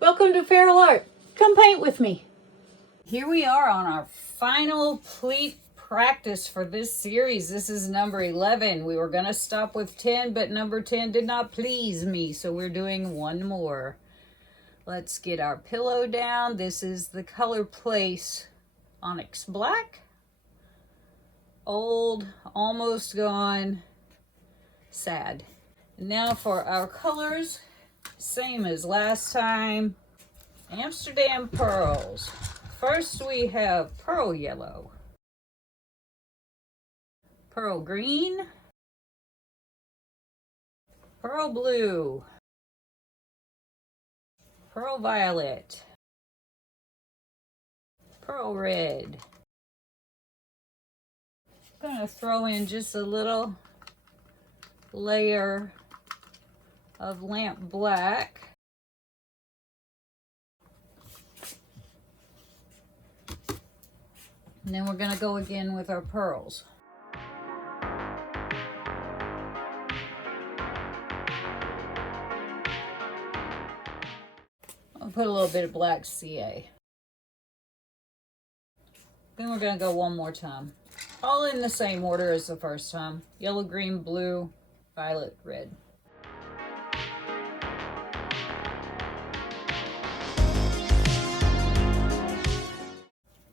Welcome to Feral Art. Come paint with me. Here we are on our final pleat practice for this series. This is number 11. We were going to stop with 10, but number 10 did not please me, so we're doing one more. Let's get our pillow down. This is the Colorplace Onyx Black. Old, almost gone, sad. Now for our colors, same as last time, Amsterdam pearls. First we have pearl yellow, pearl green, pearl blue, pearl violet, pearl red. I'm going to throw in just a little layer of lamp black. And then we're going to go again with our pearls. I'll put a little bit of black CA. Then we're going to go one more time. All in the same order as the first time. Yellow, green, blue, violet, red.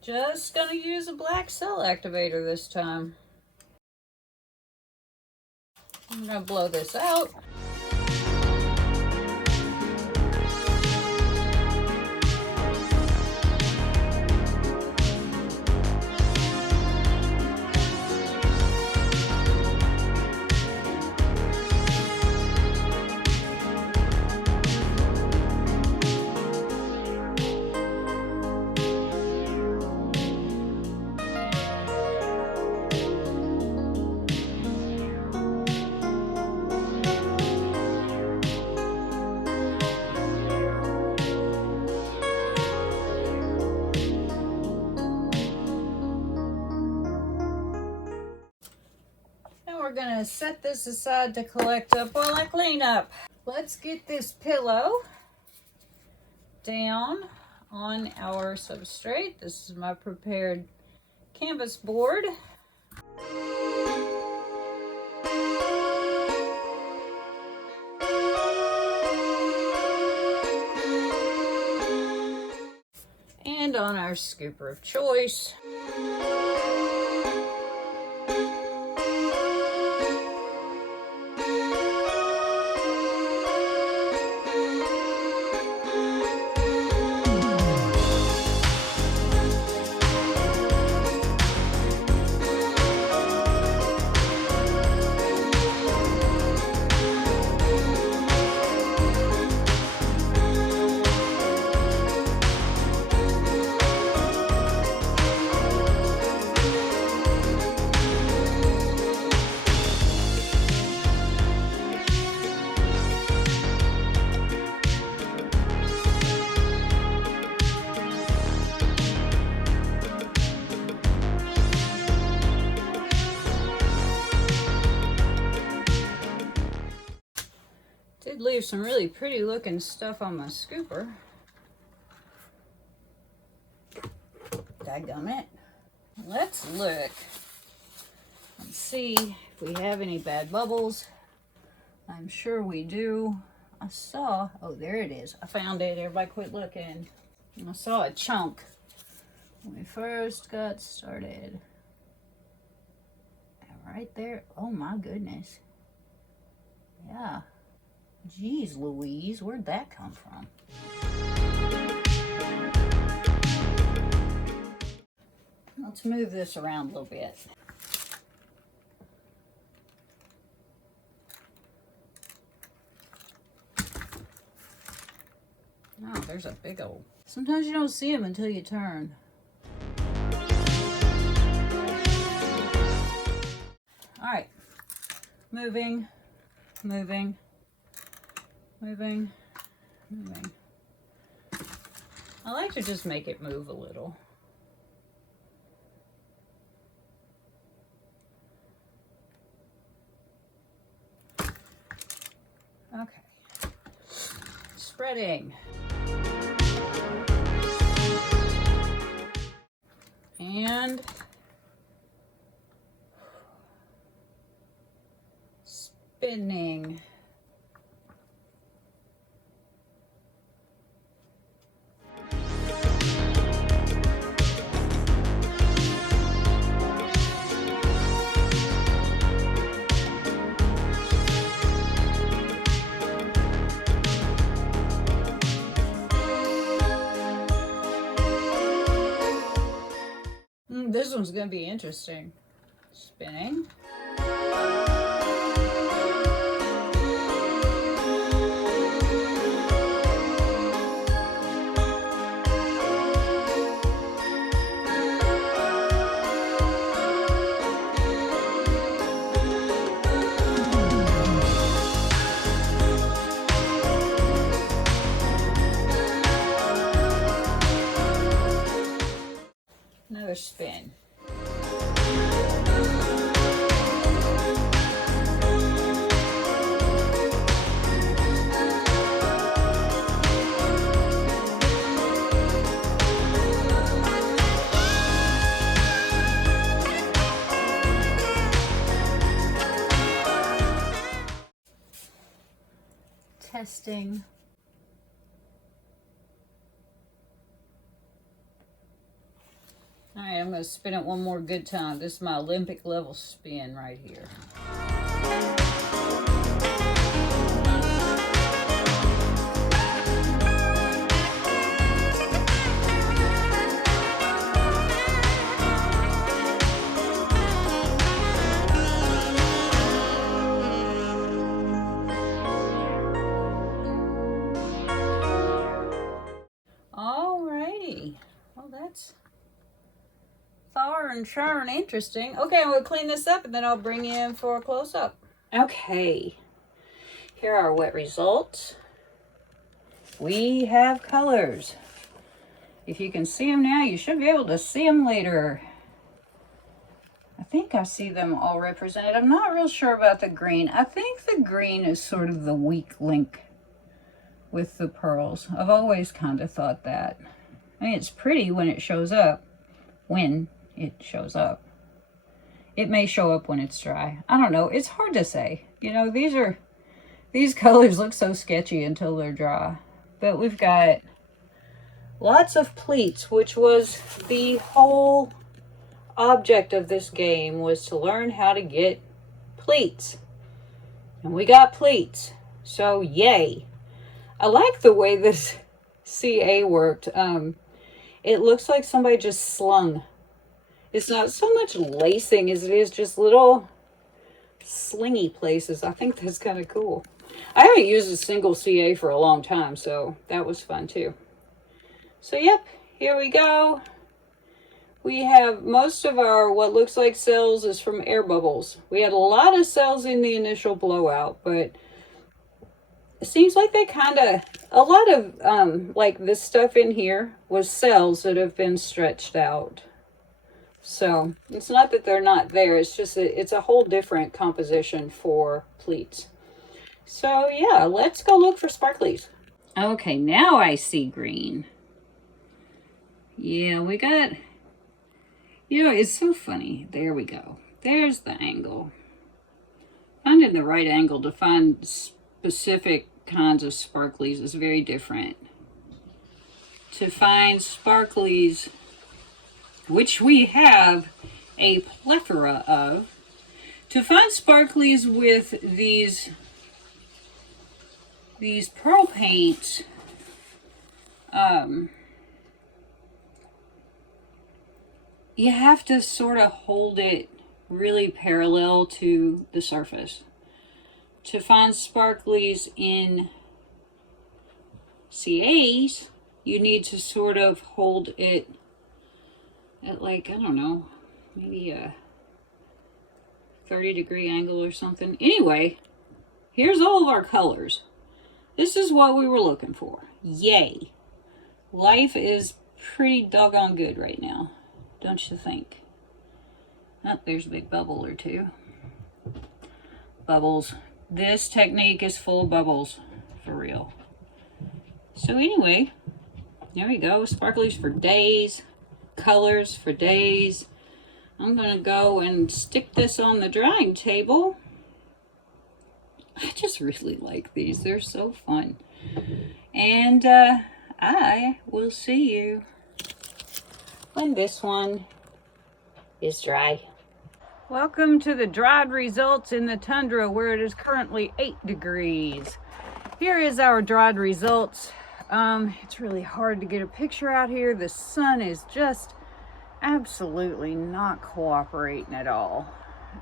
Just going to use a black cell activator this time. I'm going to blow this out. We're gonna set this aside to collect up while I clean up. Let's get this pillow down on our substrate. This is my prepared canvas board. And on our scooper of choice. Did leave some really pretty looking stuff on my scooper. Dadgummit. Let's look and see if we have any bad bubbles. I'm sure we do. I saw, oh there it is. I found it. Everybody quit looking. I saw a chunk when we first got started. Right there. Oh my goodness. Yeah. Jeez Louise, where'd that come from? Let's move this around a little bit. Oh, there's a big old... Sometimes you don't see them until you turn. All right. Moving, moving. Moving, moving. I like to just make it move a little. Okay. Spreading. and spinning. This one's going to be interesting. Spinning. Another spin. Testing. All right, I'm going to spin it one more good time. This is my Olympic level spin right here. Alrighty, well that's and sure and interesting. Okay, I'm going to clean this up and then I'll bring you in for a close-up. Okay, here are our wet results. We have colors. If you can see them now, you should be able to see them later. I think I see them all represented. I'm not real sure about the green. I think the green is sort of the weak link with the pearls. I've always kind of thought that. I mean, it's pretty when it shows up. When it shows up. It may show up when it's dry. I don't know. It's hard to say. You know, these colors look so sketchy until they're dry. But we've got lots of pleats, which was the whole object of this game, was to learn how to get pleats. And we got pleats. So yay. I like the way this CA worked. It looks like somebody just slung. It's not so much lacing as it is just little slingy places. I think that's kind of cool. I haven't used a single CA for a long time, so that was fun too. So yep, here we go. We have most of our what looks like cells is from air bubbles. We had a lot of cells in the initial blowout, but it seems like they kind of, a lot of like this stuff in here was cells that have been stretched out. So it's not that they're not there, it's just that it's a whole different composition for pleats. So yeah, let's go look for sparklies. Okay, now I see green. Yeah, we got, you know, it's so funny. There we go. There's the angle. Finding the right angle to find specific kinds of sparklies is very different. To find sparklies, which we have a plethora of, to find sparklies with these pearl paints, you have to sort of hold it really parallel to the surface. To find sparklies in CAs, you need to sort of hold it at, like, I don't know, maybe a 30-degree angle or something. Anyway, here's all of our colors. This is what we were looking for. Yay. Life is pretty doggone good right now, don't you think? Oh, there's a big bubble or two. Bubbles. This technique is full of bubbles, for real. So anyway, there we go. Sparklies for days. colors for days. I'm gonna go and stick this on the drying table. I just really like these. They're so fun. And I will see you when this one is dry. Welcome to the dried results in the tundra where it is currently 8 degrees. Here is our dried results. It's really hard to get a picture out here. The sun is just absolutely not cooperating at all.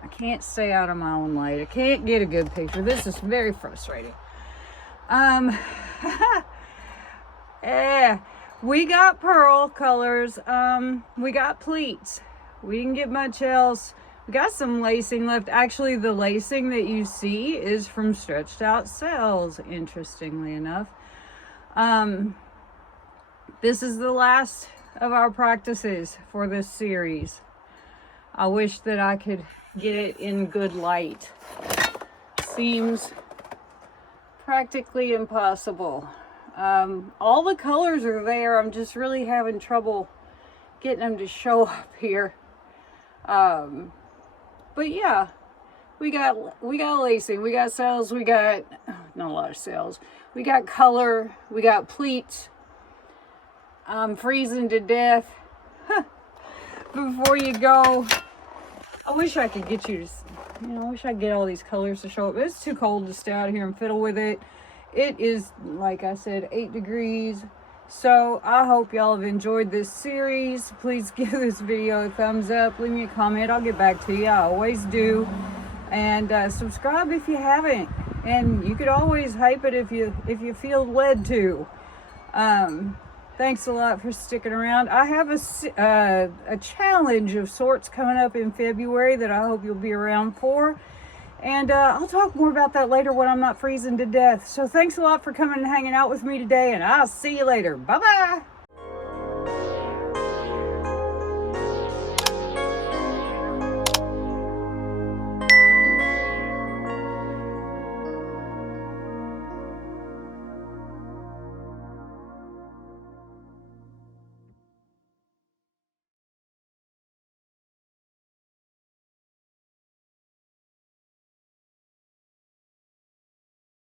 I can't stay out of my own light. I can't get a good picture. This is very frustrating. We got pearl colors. We got pleats. We didn't get much else. We got some lacing left. Actually, the lacing that you see is from stretched out cells, interestingly enough. This is the last of our practices for this series. I wish that I could get it in good light. Seems practically impossible. All the colors are there. I'm just really having trouble getting them to show up here. But yeah, we got lacing, we got cells, we got not a lot of cells. We got color, we got pleats. I'm freezing to death. Before you go, I wish I could get you to, I wish I could get all these colors to show up. It's too cold to stay out here and fiddle with it. It is, like I said, 8 degrees. So I hope y'all have enjoyed this series. Please give this video a thumbs up. Leave me a comment. I'll get back to you. I always do. And subscribe if you haven't. And you could always hype it if you feel led to. Thanks a lot for sticking around. I have a challenge of sorts coming up in February that I hope you'll be around for. And I'll talk more about that later when I'm not freezing to death. So thanks a lot for coming and hanging out with me today, and I'll see you later. Bye-bye.